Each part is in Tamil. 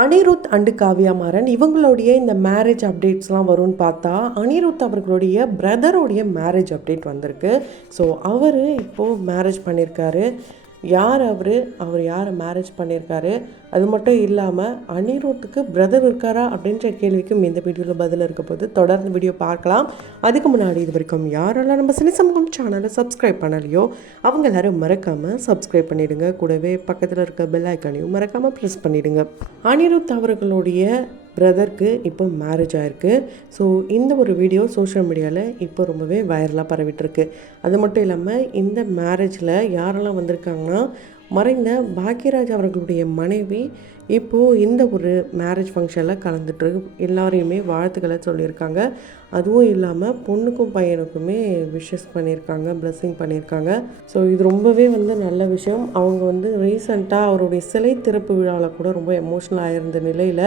அனிருத் அண்டு காவ்யா மாறன் இவங்களுடைய இந்த மேரேஜ் அப்டேட்ஸ்லாம் வரும்னு பார்த்தா அனிருத் அவர்களுடைய பிரதருடைய மேரேஜ் அப்டேட் வந்திருக்கு. ஸோ அவர் இப்போது மேரேஜ் பண்ணியிருக்காரு. யார் அவர் யாரை மேரேஜ் பண்ணியிருக்காரு? அது மட்டும் இல்லாமல் அனிருத்துக்கு பிரதர் இருக்காரா அப்படின்ற கேள்விக்கும் இந்த வீடியோவில் பதில் இருக்க போது தொடர்ந்து வீடியோ பார்க்கலாம். அதுக்கு முன்னாடி இது வரைக்கும் யாரெல்லாம் நம்ம சினி சமூகம் சேனலை சப்ஸ்கிரைப் பண்ணலையோ அவங்க எல்லாரும் மறக்காமல் சப்ஸ்கிரைப் பண்ணிவிடுங்க. கூடவே பக்கத்தில் இருக்க பெல் ஐக்கானையும் மறக்காமல் ப்ரெஸ் பண்ணிவிடுங்க. அனிருத் அவர்களுடைய பிரதருக்கு இப்போ மேரேஜ் ஆகிருக்கு. ஸோ இந்த ஒரு வீடியோ சோஷியல் மீடியாவில் இப்போ ரொம்பவே வைரலாக பரவிட்டுருக்கு. அது மட்டும் இல்லாமல் இந்த மேரேஜில் யாரெல்லாம் வந்திருக்காங்கன்னா மறைந்த பாக்யராஜ் அவர்களுடைய மனைவி இப்போது இந்த ஒரு மேரேஜ் ஃபங்க்ஷனில் கலந்துட்டு எல்லாரையுமே வாழ்த்துக்களை சொல்லியிருக்காங்க. அதுவும் இல்லாமல் பொண்ணுக்கும் பையனுக்குமே விஷஸ் பண்ணியிருக்காங்க, பிளெஸ்ஸிங் பண்ணியிருக்காங்க. ஸோ இது ரொம்பவே நல்ல விஷயம். அவங்க ரீசெண்டாக அவருடைய சிலை திறப்பு விழாவில் கூட ரொம்ப எமோஷ்னல் ஆகிருந்த நிலையில்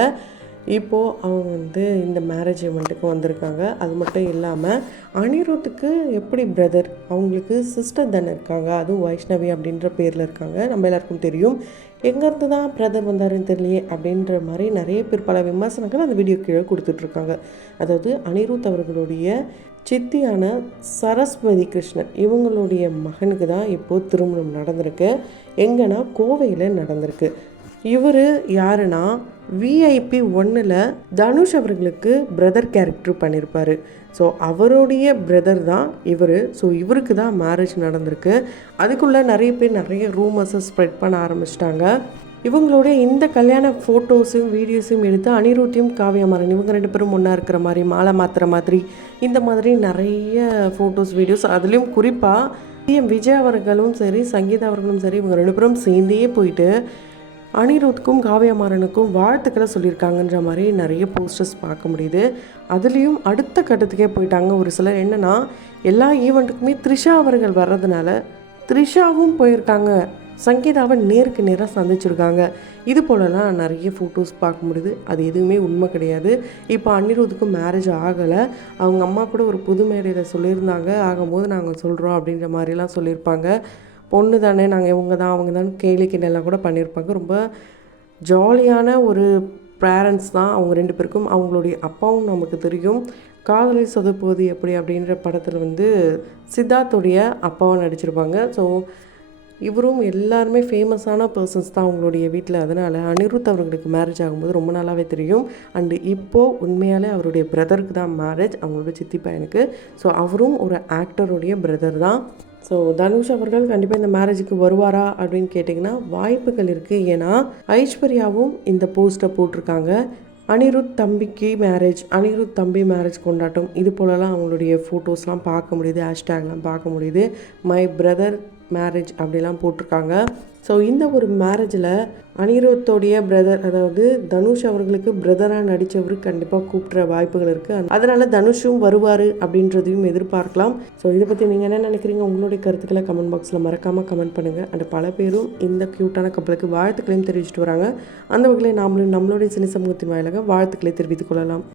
இப்போது அவங்க இந்த மேரேஜ் ஈவெண்ட்டுக்கு வந்திருக்காங்க. அது மட்டும் இல்லாமல் அனிருத்துக்கு எப்படி பிரதர், அவங்களுக்கு சிஸ்டர் தானே இருக்காங்க, அதுவும் வைஷ்ணவி அப்படின்ற பேரில் இருக்காங்க. நம்ம எல்லாருக்கும் தெரியும். எங்கேருந்து தான் பிரதர் வந்தாருன்னு தெரியலையே அப்படின்ற மாதிரி நிறைய பேர் பல விமர்சனங்கள் அந்த வீடியோ கீழே கொடுத்துட்ருக்காங்க. அதாவது அனிருத் அவர்களுடைய சித்தியான சரஸ்வதி கிருஷ்ணன் இவங்களுடைய மகனுக்கு தான் இப்போது திருமணம் நடந்திருக்கு. எங்கன்னா கோவையில் நடந்திருக்கு. இவர் யாருன்னா VIP 1 தனுஷ் அவர்களுக்கு பிரதர் கேரக்டர் பண்ணியிருப்பார். ஸோ அவருடைய பிரதர் தான் இவர். ஸோ இவருக்கு தான் மேரேஜ் நடந்திருக்கு. அதுக்குள்ளே நிறைய பேர் நிறைய ரூமர்ஸை ஸ்ப்ரெட் பண்ண ஆரம்பிச்சிட்டாங்க. இவங்களுடைய இந்த கல்யாண ஃபோட்டோஸும் வீடியோஸும் எடுத்து அனிருத்தையும் காவ்யா மாறன் இவங்க 2 பேரும் ஒன்றா இருக்கிற மாதிரி, மாலை மாற்றுற மாதிரி, இந்த மாதிரி நிறைய ஃபோட்டோஸ் வீடியோஸ், அதுலேயும் குறிப்பாக CM விஜய் அவர்களும் சரி, சங்கீதா அவர்களும் சரி, இவங்க 2 பேரும் சேர்ந்தே போயிட்டு அனிருத்துக்கும் காவ்யா மாறனுக்கும் வாழ்த்துக்களை சொல்லியிருக்காங்கன்ற மாதிரி நிறைய போஸ்டர்ஸ் பார்க்க முடியுது. அதுலேயும் அடுத்த கட்டத்துக்கே போயிட்டாங்க ஒரு சிலர். என்னென்னா எல்லா ஈவெண்ட்டுக்குமே த்ரிஷா அவர்கள் வர்றதுனால த்ரிஷாவும் போயிருக்காங்க, சங்கீதாவை நேருக்கு நேராக சந்திச்சிருக்காங்க. இது போலலாம் நிறைய ஃபோட்டோஸ் பார்க்க முடியுது. அது எதுவுமே உண்மை கிடையாது. இப்போ அனிருத்துக்கும் மேரேஜ் ஆகலை. அவங்க அம்மா கூட ஒரு புது மேடையில் சொல்லியிருந்தாங்க, ஆகும்போது நாங்கள் சொல்கிறோம் அப்படின்ற மாதிரிலாம் சொல்லியிருப்பாங்க. பொண்ணு தானே, நாங்கள் இவங்க தான் அவங்க தான் கேலி கிண்டலாம் கூட பண்ணியிருப்பாங்க. ரொம்ப ஜாலியான ஒரு பேரண்ட்ஸ் தான் அவங்க 2 பேருக்கும். அவங்களுடைய அப்பாவும் நமக்கு தெரியும். காதலை சொதப்புவது எப்படி அப்படின்ற படத்தில் சித்தார்த்துடைய அப்பாவை நடிச்சிருப்பாங்க. ஸோ இவரும் எல்லாருமே ஃபேமஸான பர்சன்ஸ் தான் அவங்களுடைய வீட்டில். அதனால் அனிருத் அவர்களுக்கு மேரேஜ் ஆகும்போது ரொம்ப நாளாகவே தெரியும். அண்டு இப்போது உண்மையாலே அவருடைய பிரதருக்கு தான் மேரேஜ், அவங்களோட சித்தி பையனுக்கு. ஸோ அவரும் ஒரு ஆக்டருடைய பிரதர் தான். ஸோ தனுஷ் அவர்கள் கண்டிப்பாக இந்த மேரேஜுக்கு வருவாரா அப்படின்னு கேட்டிங்கன்னா வாய்ப்புகள் இருக்குது. ஏன்னா ஐஸ்வர்யாவும் இந்த போஸ்ட்டை போட்டிருக்காங்க. அனிருத் தம்பிக்கு மேரேஜ், அனிருத் தம்பி மேரேஜ் கொண்டாட்டம், இது போலலாம் அவங்களுடைய ஃபோட்டோஸ்லாம் பார்க்க முடியுது, ஹேஷ்டேக்லாம் பார்க்க முடியுது. மை பிரதர் மேரேஜ் அப்படிலாம் போட்டிருக்காங்க. ஸோ இந்த ஒரு மேரேஜில் அனிருத்தோடைய பிரதர், அதாவது தனுஷ் அவர்களுக்கு பிரதராக நடித்தவர் கண்டிப்பாக கூப்பிட்ற வாய்ப்புகள் இருக்குது. அதனால் தனுஷும் வருவார் அப்படின்றதையும் எதிர்பார்க்கலாம். ஸோ இதை பற்றி நீங்கள் என்ன நினைக்கிறீங்க? உங்களுடைய கருத்துக்களை கமெண்ட் பாக்ஸில் மறக்காமல் கமெண்ட் பண்ணுங்கள். அண்ட் பல பேரும் இந்த க்யூட்டான கப்பலுக்கு வாழ்த்துக்களையும் தெரிவிச்சுட்டு வராங்க. அந்த வகையில் நாமளும் நம்மளுடைய சினி சமூகத்தின் வாயிலாக வாழ்த்துக்களை தெரிவித்துக் கொள்ளலாம்.